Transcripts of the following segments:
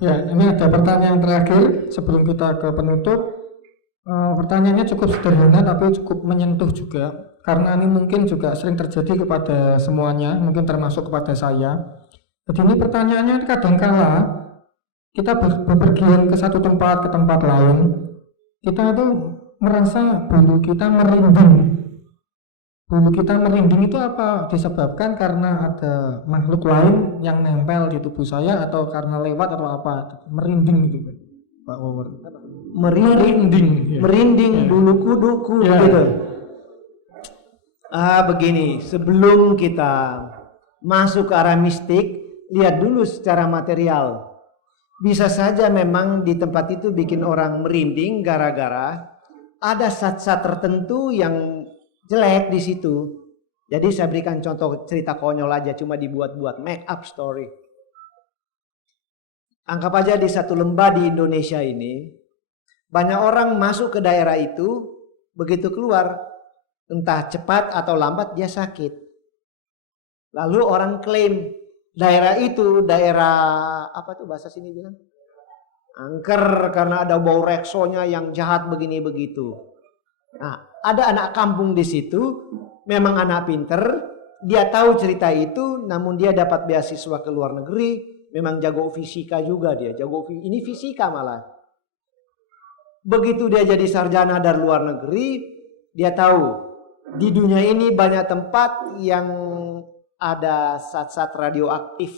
Ya, ini ada pertanyaan terakhir sebelum kita ke penutup. Pertanyaannya cukup sederhana tapi cukup menyentuh juga karena ini mungkin juga sering terjadi kepada semuanya, mungkin termasuk kepada saya. Jadi ini pertanyaannya kadangkala kita bepergian ke satu tempat ke tempat lain, kita itu merasa bulu kita merinding itu apa disebabkan karena ada makhluk lain yang nempel di tubuh saya atau karena lewat atau apa merinding itu Pak Wawor? Merinding, Ya. merinding Ya. bulu kuduku Ya. gitu. Begini, sebelum kita masuk ke arah mistik, lihat dulu secara material. Bisa saja memang di tempat itu bikin orang merinding gara-gara ada zat-zat tertentu yang jelek di situ. Jadi saya berikan contoh cerita konyol aja, cuma dibuat-buat, make up story. Anggap aja di satu lembah di Indonesia ini, banyak orang masuk ke daerah itu, begitu keluar, entah cepat atau lambat dia sakit. Lalu orang klaim daerah itu daerah apa tuh bahasa sini bilang? Angker karena ada bau reksonya yang jahat begini begitu. Nah, ada anak kampung di situ, memang anak pinter, dia tahu cerita itu, namun dia dapat beasiswa ke luar negeri, memang jago fisika juga dia, ini fisika malah. Begitu dia jadi sarjana dari luar negeri, dia tahu di dunia ini banyak tempat yang ada zat-zat radioaktif.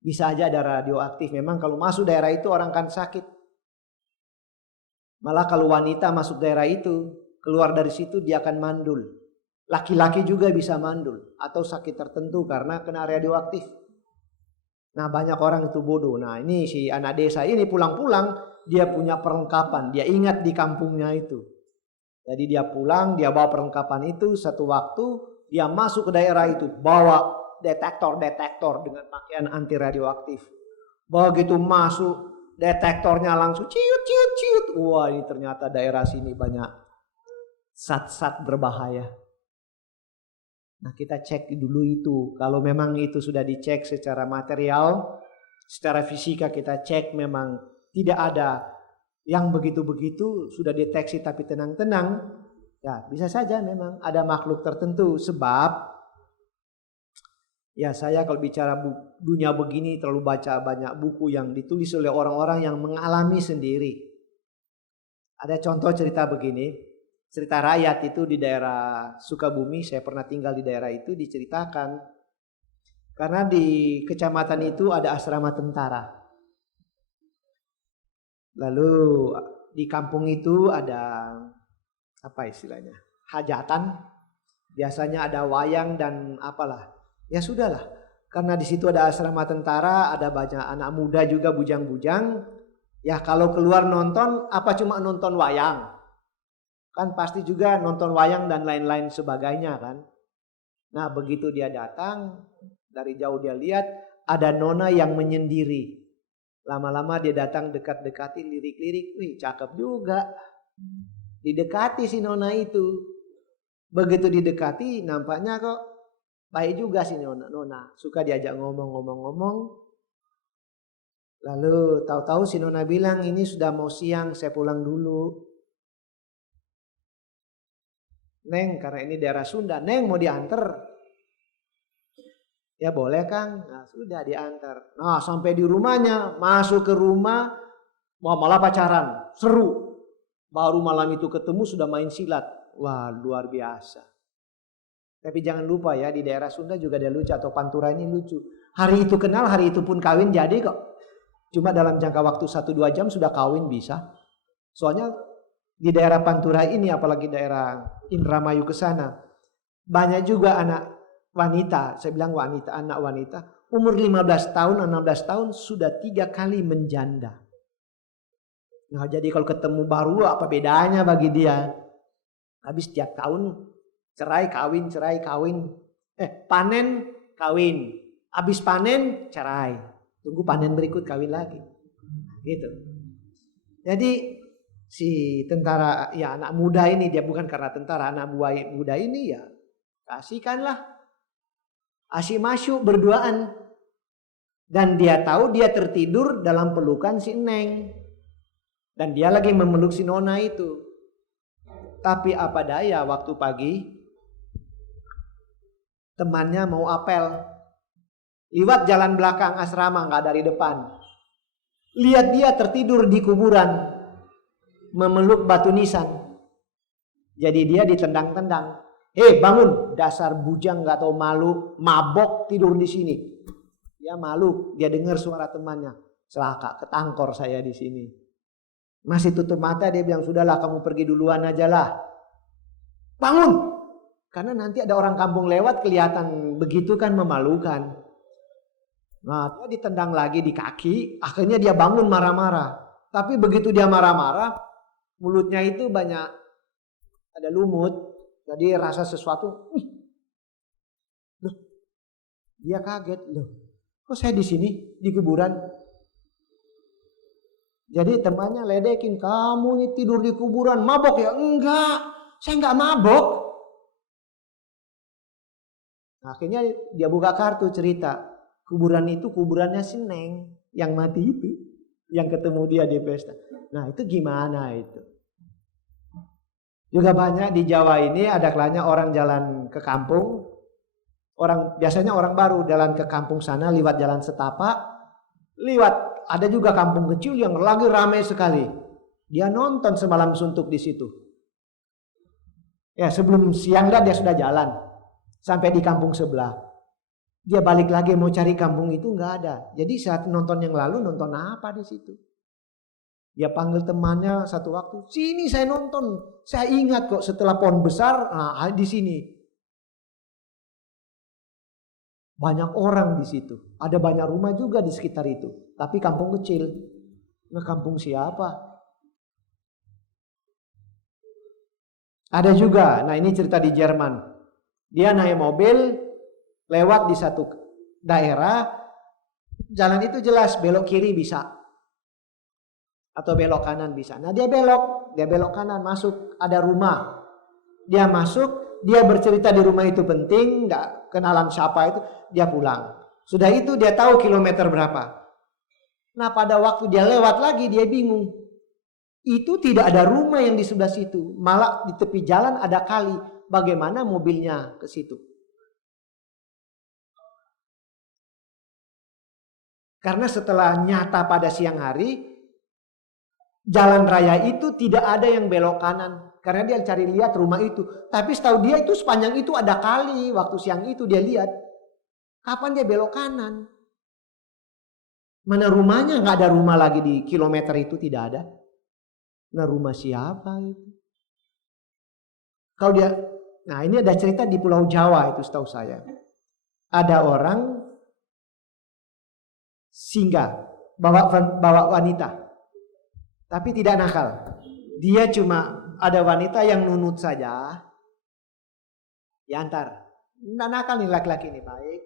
Bisa aja ada radioaktif. Memang kalau masuk daerah itu orang kan sakit. Malah kalau wanita masuk daerah itu, keluar dari situ dia akan mandul. Laki-laki juga bisa mandul atau sakit tertentu karena kena radioaktif. Nah, banyak orang itu bodoh. Nah, ini si anak desa ini pulang-pulang dia punya perlengkapan. Dia ingat di kampungnya itu. Jadi dia pulang, dia bawa perlengkapan itu, satu waktu dia masuk ke daerah itu, bawa detektor-detektor dengan pakaian anti radioaktif. Begitu masuk, detektornya langsung ciut, ciut, ciut. Wah, ini ternyata daerah sini banyak zat-zat berbahaya. Nah, kita cek dulu itu. Kalau memang itu sudah dicek secara material, secara fisika kita cek memang tidak ada yang begitu-begitu, sudah deteksi tapi tenang-tenang, ya bisa saja memang ada makhluk tertentu. Sebab ya saya kalau bicara dunia begini terlalu baca banyak buku yang ditulis oleh orang-orang yang mengalami sendiri. Ada contoh cerita begini, cerita rakyat itu di daerah Sukabumi, saya pernah tinggal di daerah itu, diceritakan. Karena di kecamatan itu ada asrama tentara. Lalu di kampung itu ada apa istilahnya? Hajatan. Biasanya ada wayang dan apalah. Ya sudahlah. Karena di situ ada asrama tentara, ada banyak anak muda juga bujang-bujang. Ya kalau keluar nonton, apa cuma nonton wayang? Kan pasti juga nonton wayang dan lain-lain sebagainya kan. Nah begitu dia datang, dari jauh dia lihat ada nona yang menyendiri. Lama-lama dia datang dekat-dekati, lirik-lirik, wih cakep juga. Didekati si nona itu. Begitu didekati nampaknya kok baik juga si nona. Suka diajak ngomong-ngomong-ngomong. Lalu tahu-tahu si nona bilang ini sudah mau siang, saya pulang dulu. Neng, karena ini daerah Sunda, Neng mau diantar. Ya boleh Kang, nah sudah diantar. Nah sampai di rumahnya, masuk ke rumah, malah pacaran, seru. Baru malam itu ketemu sudah main silat. Wah luar biasa. Tapi jangan lupa ya di daerah Sunda juga ada lucu atau Pantura ini lucu. Hari itu kenal, hari itu pun kawin jadi kok. Cuma dalam jangka waktu 1-2 jam sudah kawin bisa. Soalnya di daerah Pantura ini apalagi daerah Indramayu ke sana. Banyak juga anak wanita, saya bilang wanita, anak wanita. Umur 15 tahun, 16 tahun sudah 3 kali menjanda. Nah jadi kalau ketemu baru apa bedanya bagi dia? Habis tiap tahun cerai kawin, panen kawin, habis panen cerai, tunggu panen berikut kawin lagi, gitu. Jadi si tentara ya anak muda ini dia bukan karena tentara, anak muda ini ya kasihkanlah asyik masuk berduaan. Dan dia tahu dia tertidur dalam pelukan si Neng. Dan dia lagi memeluk si Nona itu. Tapi apa daya waktu pagi temannya mau apel. Lewat jalan belakang asrama, gak dari depan. Lihat dia tertidur di kuburan. Memeluk batu nisan. Jadi dia ditendang-tendang. Hei bangun, dasar bujang gak tahu malu, mabok tidur di sini. Dia malu, dia dengar suara temannya. Celaka, ketangkor saya di sini. Masih tutup mata dia bilang, sudahlah kamu pergi duluan aja lah. Bangun! Karena nanti ada orang kampung lewat kelihatan begitu kan memalukan. Nah dia ditendang lagi di kaki, akhirnya dia bangun marah-marah. Tapi begitu dia marah-marah, mulutnya itu banyak ada lumut. Jadi rasa sesuatu, loh, dia kaget loh. Kok saya di sini di kuburan? Jadi temannya ledekin, kamu nih tidur di kuburan, mabok ya? Enggak, saya enggak mabok. Akhirnya dia buka kartu cerita, kuburan itu kuburannya si Neng yang mati itu, yang ketemu dia di pesta. Nah itu gimana itu? Juga banyak di Jawa ini ada kalanya orang jalan ke kampung. Biasanya orang baru jalan ke kampung sana lewat jalan setapak. Ada juga kampung kecil yang lagi ramai sekali. Dia nonton semalam suntuk di situ. Ya sebelum siang dia sudah jalan sampai di kampung sebelah. Dia balik lagi mau cari kampung itu nggak ada. Jadi saat nonton yang lalu nonton apa di situ? Dia panggil temannya satu waktu. Sini saya nonton. Saya ingat kok setelah pohon besar, nah di sini. Banyak orang di situ. Ada banyak rumah juga di sekitar itu. Tapi kampung kecil. Nah kampung siapa? Ada juga, nah ini cerita di Jerman. Dia naik mobil, lewat di satu daerah. Jalan itu jelas, belok kiri bisa. Atau belok kanan bisa. Nah dia belok kanan, masuk, ada rumah. Dia masuk, dia bercerita di rumah itu penting, gak kenalan siapa itu, dia pulang. Sudah itu dia tahu kilometer berapa. Nah pada waktu dia lewat lagi dia bingung. Itu tidak ada rumah yang di sebelah situ. Malah di tepi jalan ada kali. Bagaimana mobilnya ke situ? Karena setelah nyata pada siang hari, jalan raya itu tidak ada yang belok kanan. Karena dia cari lihat rumah itu. Tapi setahu dia itu sepanjang itu ada kali. Waktu siang itu dia lihat. Kapan dia belok kanan? Mana rumahnya? Nggak ada rumah lagi di kilometer itu, tidak ada. Nah rumah siapa itu? Kalau dia, nah ini ada cerita di Pulau Jawa itu setahu saya. Ada orang singgah bawa wanita, tapi tidak nakal. Dia cuma ada wanita yang nunut saja, diantar. Nggak nakal nih laki-laki ini, baik.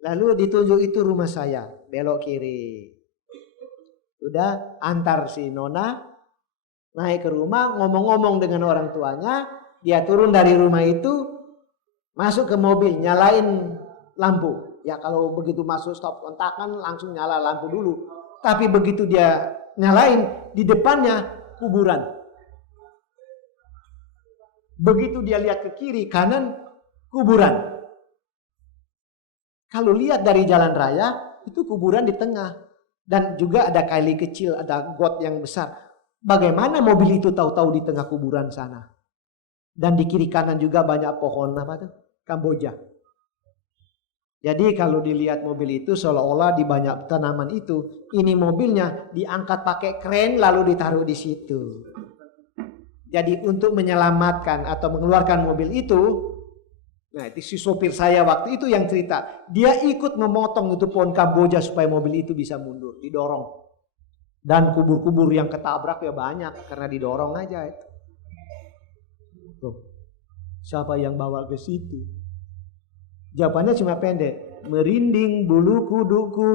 Lalu ditunjuk itu rumah saya, belok kiri. Udah antar si Nona. Naik ke rumah, ngomong-ngomong dengan orang tuanya, dia turun dari rumah itu, masuk ke mobil, nyalain lampu. Ya kalau begitu masuk stop kontakan langsung nyala lampu dulu. Tapi begitu dia nyalain, di depannya kuburan. Begitu dia lihat ke kiri, kanan, kuburan. Kalau lihat dari jalan raya, itu kuburan di tengah. Dan juga ada kali kecil, ada got yang besar. Bagaimana mobil itu tahu-tahu di tengah kuburan sana? Dan di kiri kanan juga banyak pohon apa tuh? Kamboja. Jadi kalau dilihat mobil itu seolah-olah di banyak tanaman itu, ini mobilnya diangkat pakai kren lalu ditaruh di situ. Jadi untuk menyelamatkan atau mengeluarkan mobil itu, nah itu si sopir saya waktu itu yang cerita, dia ikut memotong itu pohon Kamboja supaya mobil itu bisa mundur, didorong. Dan kubur-kubur yang ketabrak ya banyak karena didorong aja itu. Tuh, siapa yang bawa ke situ? Jawabannya cuma pendek, merinding bulu kuduku.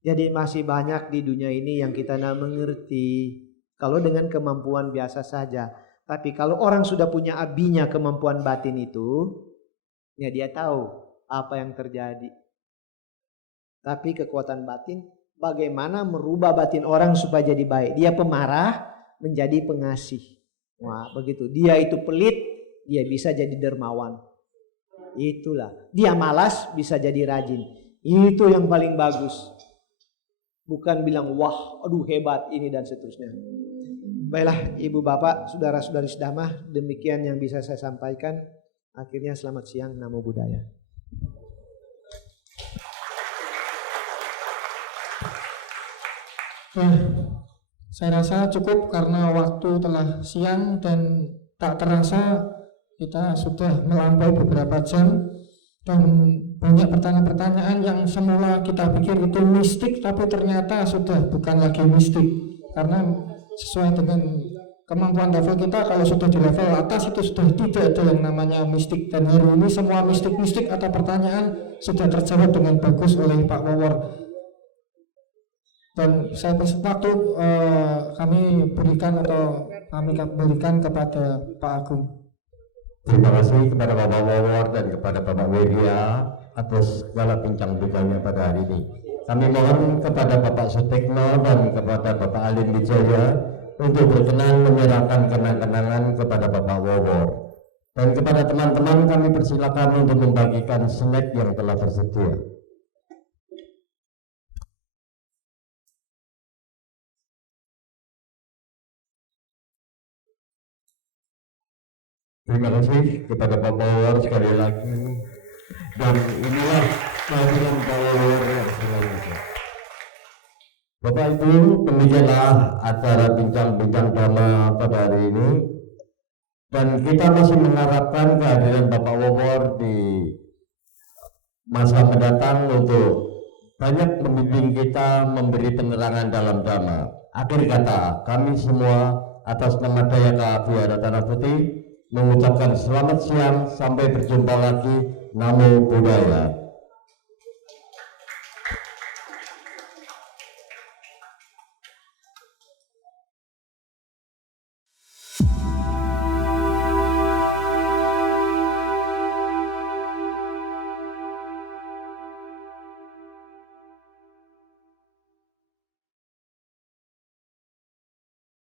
Jadi masih banyak di dunia ini yang kita tidak mengerti. Kalau dengan kemampuan biasa saja. Tapi kalau orang sudah punya abinya kemampuan batin itu, ya dia tahu. apa yang terjadi. Tapi kekuatan batin, bagaimana merubah batin orang supaya jadi baik. Dia pemarah menjadi pengasih. Wah, begitu. Dia itu pelit, dia bisa jadi dermawan. Itulah. Dia malas bisa jadi rajin. Itu yang paling bagus. Bukan bilang wah, aduh hebat ini dan seterusnya. Baiklah ibu bapak, saudara-saudari sedamah, demikian yang bisa saya sampaikan. Akhirnya selamat siang, Namo Buddhaya. Saya rasa cukup karena waktu telah siang dan tak terasa kita sudah melampaui beberapa jam dan banyak pertanyaan-pertanyaan yang semula kita pikir itu mistik tapi ternyata sudah bukan lagi mistik karena sesuai dengan kemampuan level kita. Kalau sudah di level atas itu sudah tidak ada yang namanya mistik, dan hari ini semua mistik-mistik atau pertanyaan sudah terjawab dengan bagus oleh Pak Wawor. Dan saya waktu kami berikan kepada Pak Agung. Terima kasih kepada Bapak Wawor dan kepada Bapak Wirya atas segala bincang-bincangnya pada hari ini. Kami mohon kepada Bapak Sutekno dan kepada Bapak Alin Wijaya untuk berkenan menyerahkan kenang-kenangan kepada Bapak Wawor. Dan kepada teman-teman kami persilakan untuk membagikan snack yang telah tersedia. Terima kasih kepada Pak Wawor sekali lagi. Dan inilah kehadiran Pak Wawor yang selanjutnya. Bapak Ibu, demikianlah acara bincang-bincang dhamma pada hari ini. Dan kita masih mengharapkan kehadiran Bapak Wawor di masa mendatang untuk banyak membimbing kita, memberi penerangan dalam dhamma. Akhir kata, kami semua atas nama Dayaka Vihara Tanah Putih mengucapkan selamat siang, sampai berjumpa lagi. Namo Buddhaya.